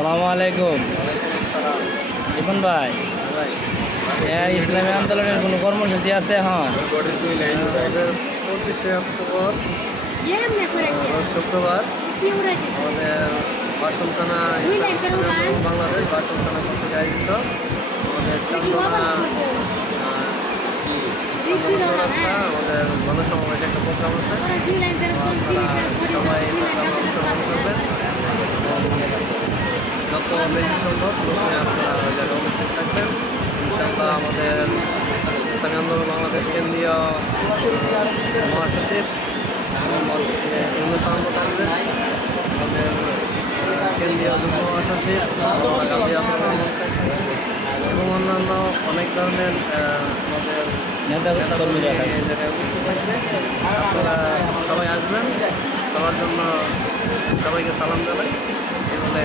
আসসালামু আলাইকুম রিপন ভাই। ইসলামী আন্দোলনের কোনো কর্মসূচি আছে? হ্যাঁ, আমাদের 25শে অক্টোবর শুক্রবার আমাদের বাসন থানা বাংলাদেশ বাসন থানা কর্তৃক আয়োজিত আমাদের চন্দনা রাস্তা আমাদের গণসমাবেশ একটা প্রোগ্রাম আছে। সবাই অংশগ্রহণ করবেন যত বেশি সম্ভব আপনারা ওই জায়গায় উপস্থিত থাকবেন। ইনশাআল্লাহ আমাদের ইসলামী আন্দোলন বাংলাদেশ কেন্দ্রীয় মহাসচিব ইউনুস আহমদ আসবেন, আমাদের কেন্দ্রীয় যুগ্ম মহাসচিব গান্ধী এবং অন্যান্য অনেক ধরনের আমাদের নেতা কর্মীরা থাকবে। জায়গায় উপস্থিত থাকবে। আপনারা সবাই আসবেন, সবার জন্য সবাইকে সালাম জানাই। এই বলে